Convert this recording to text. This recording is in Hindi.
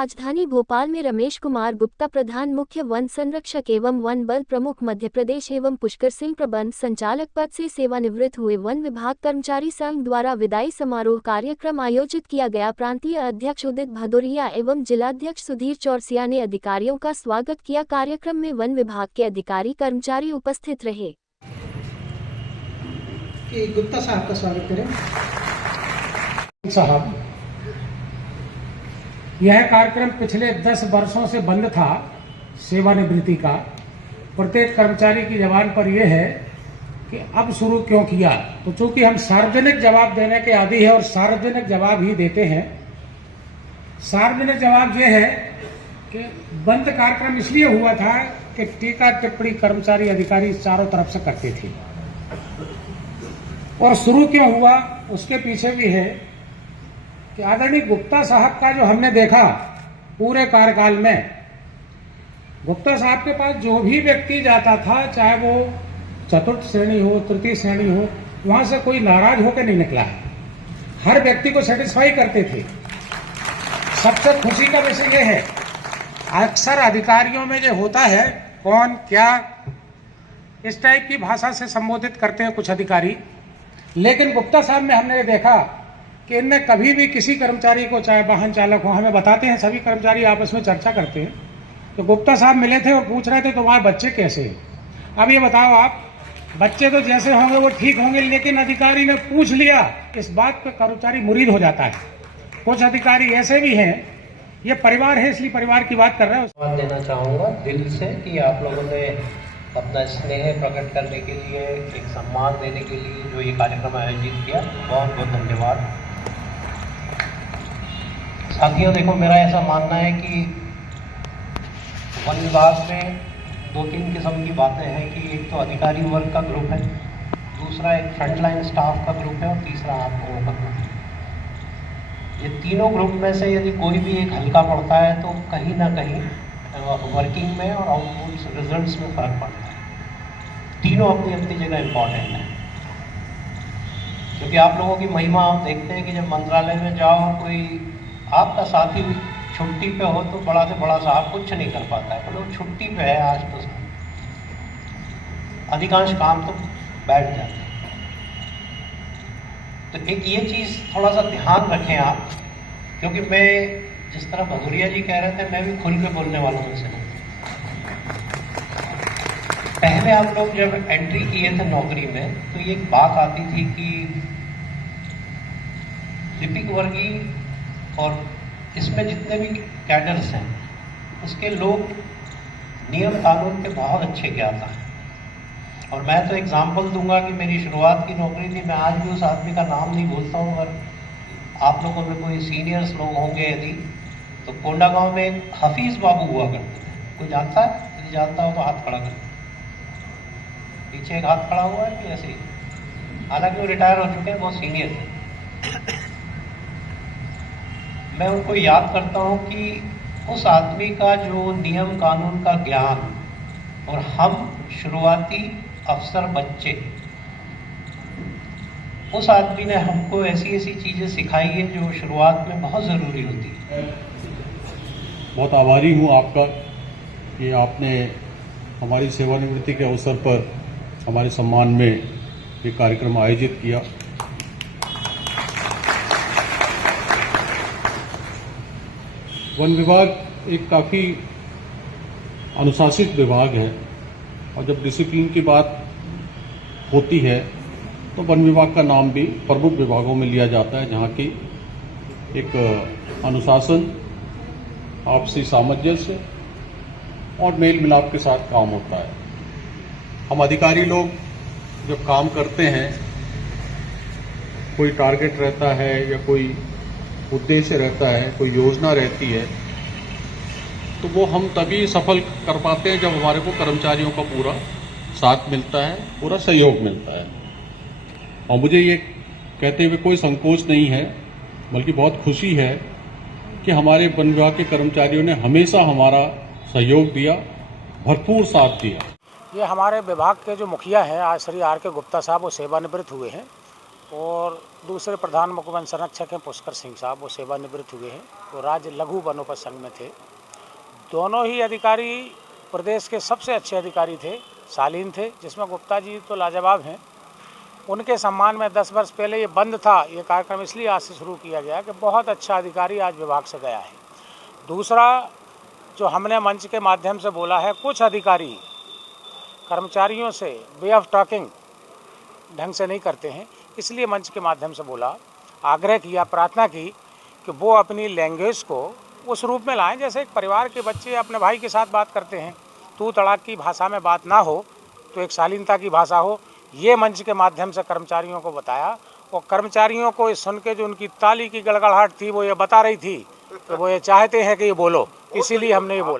राजधानी भोपाल में रमेश कुमार गुप्ता प्रधान मुख्य वन संरक्षक एवं वन बल प्रमुख मध्य प्रदेश एवं पुष्कर सिंह प्रबंध संचालक पद से सेवानिवृत्त हुए वन विभाग कर्मचारी संघ द्वारा विदाई समारोह कार्यक्रम आयोजित किया गया। प्रांतीय अध्यक्ष उदित भदौरिया एवं जिलाध्यक्ष सुधीर चौरसिया ने अधिकारियों का स्वागत किया। कार्यक्रम में वन विभाग के अधिकारी कर्मचारी उपस्थित रहे। गुप्ता साहब का स्वागत करें। साहब, यह कार्यक्रम पिछले 10 वर्षों से बंद था सेवानिवृत्ति का। प्रत्येक कर्मचारी की जबान पर यह है कि अब शुरू क्यों किया। तो चूंकि हम सार्वजनिक जवाब देने के आदी है और सार्वजनिक जवाब ही देते हैं। सार्वजनिक जवाब यह है कि बंद कार्यक्रम इसलिए हुआ था कि टीका टिप्पणी कर्मचारी अधिकारी चारों तरफ से करते थे। और शुरू क्यों हुआ उसके पीछे भी है कि आदरणीय गुप्ता साहब का जो हमने देखा पूरे कार्यकाल में, गुप्ता साहब के पास जो भी व्यक्ति जाता था, चाहे वो चतुर्थ श्रेणी हो, तृतीय श्रेणी हो, वहां से कोई नाराज होकर नहीं निकला है। हर व्यक्ति को सेटिस्फाई करते थे। सबसे खुशी का विषय यह है, अक्सर अधिकारियों में जो होता है कौन क्या इस टाइप की भाषा से संबोधित करते हैं कुछ अधिकारी, लेकिन गुप्ता साहब में हमने देखा कि इनने कभी भी किसी कर्मचारी को, चाहे वाहन चालक हो, हमें बताते हैं सभी कर्मचारी आपस में चर्चा करते हैं, तो गुप्ता साहब मिले थे और पूछ रहे थे तुम्हारे बच्चे कैसे हैं। अब ये बताओ आप, बच्चे तो जैसे होंगे वो ठीक होंगे, लेकिन अधिकारी ने पूछ लिया, इस बात पे कर्मचारी मुरीद हो जाता है। कुछ अधिकारी ऐसे भी हैं, ये परिवार है इसलिए परिवार की बात कर रहे हैं। धन्यवाद देना चाहूँगा दिल से कि आप लोगों ने अपना स्नेह प्रकट करने के लिए, एक सम्मान देने के लिए जो ये कार्यक्रम आयोजित किया, बहुत बहुत धन्यवाद। साथियों, देखो, मेरा ऐसा मानना है कि वन विभाग में 2-3 किस्म की बातें हैं कि एक तो अधिकारी वर्ग का ग्रुप है, दूसरा एक फ्रंटलाइन स्टाफ का ग्रुप है और तीसरा आप लोगों का ग्रुप है। ये तीनों ग्रुप में से यदि कोई भी एक हल्का पड़ता है तो कहीं ना कहीं वर्किंग में और आउटपुट रिजल्ट्स में फर्क पड़ता है। तीनों अपनी अपनी जगह इम्पॉर्टेंट है, क्योंकि आप लोगों की महिमा आप देखते हैं कि जब मंत्रालय में जाओ, कोई आपका साथी छुट्टी पे हो तो बड़ा से बड़ा साहब कुछ नहीं कर पाता है, तो छुट्टी पे है आज, तो अधिकांश काम तो बैठ जाते हैं। तो एक ये चीज़ थोड़ा सा ध्यान रखें आप, क्योंकि मैं जिस तरह भदौरिया जी कह रहे थे, मैं भी खुल के बोलने वालों में से हूँ। पहले आप लोग जब एंट्री किए थे नौकरी में तो ये एक बात आती थी कि लिपिक वर्गीय और इसमें जितने भी कैडर्स हैं उसके लोग नियम कानून के बहुत अच्छे ज्ञाता हैं। और मैं तो एग्जाम्पल दूंगा कि मेरी शुरुआत की नौकरी थी, मैं आज भी उस आदमी का नाम नहीं भूलता हूँ। अगर आप लोगों में कोई सीनियर्स लोग होंगे यदि, तो कोंडागांव में एक हफीज बाबू हुआ करते थे। कोई जानता है? यदि जानता हो तो हाथ खड़ा कर। पीछे एक हाथ खड़ा हुआ है कि ऐसे ही? हालांकि वो रिटायर हो चुके हैं, बहुत सीनियर थे। मैं उनको याद करता हूँ कि उस आदमी का जो नियम कानून का ज्ञान, और हम शुरुआती अफसर बच्चे, उस आदमी ने हमको ऐसी ऐसी चीज़ें सिखाई है जो शुरुआत में बहुत ज़रूरी होती है। बहुत आभारी हूँ आपका कि आपने हमारी सेवानिवृत्ति के अवसर पर हमारे सम्मान में ये कार्यक्रम आयोजित किया। वन विभाग एक काफ़ी अनुशासित विभाग है, और जब डिसिप्लिन की बात होती है तो वन विभाग का नाम भी प्रमुख विभागों में लिया जाता है, जहाँ की एक अनुशासन, आपसी सामंजस्य और मेल मिलाप के साथ काम होता है। हम अधिकारी लोग जब काम करते हैं, कोई टारगेट रहता है या कोई उद्देश्य रहता है, कोई योजना रहती है, तो वो हम तभी सफल कर पाते हैं जब हमारे को कर्मचारियों का पूरा साथ मिलता है, पूरा सहयोग मिलता है। और मुझे ये कहते हुए कोई संकोच नहीं है, बल्कि बहुत खुशी है कि हमारे वन विभाग के कर्मचारियों ने हमेशा हमारा सहयोग दिया, भरपूर साथ दिया। ये हमारे विभाग के जो मुखिया हैं आज श्री आर के गुप्ता साहब, वो सेवानिवृत्त हुए हैं और दूसरे प्रधान मुख्य वन संरक्षक हैं पुष्कर सिंह साहब, वो सेवानिवृत्त हुए हैं, वो राज्य लघु वनोपज संघ में थे। दोनों ही अधिकारी प्रदेश के सबसे अच्छे अधिकारी थे, शालीन थे, जिसमें गुप्ता जी तो लाजवाब हैं। उनके सम्मान में 10 वर्ष पहले ये बंद था, ये कार्यक्रम इसलिए आज से शुरू किया गया कि बहुत अच्छा अधिकारी आज विभाग से गया है। दूसरा जो हमने मंच के माध्यम से बोला है, कुछ अधिकारी कर्मचारियों से वे ऑफ टॉकिंग ढंग से नहीं करते हैं, इसलिए मंच के माध्यम से बोला, आग्रह किया, प्रार्थना की कि वो अपनी लैंग्वेज को उस रूप में लाएं जैसे एक परिवार के बच्चे अपने भाई के साथ बात करते हैं। तू तड़ाक की भाषा में बात ना हो, तो एक शालीनता की भाषा हो। ये मंच के माध्यम से कर्मचारियों को बताया, और कर्मचारियों को सुन के जो उनकी ताली की गड़गड़ाहट थी वो ये बता रही थी कि वो ये चाहते हैं कि ये बोलो, इसीलिए हमने ये बोला।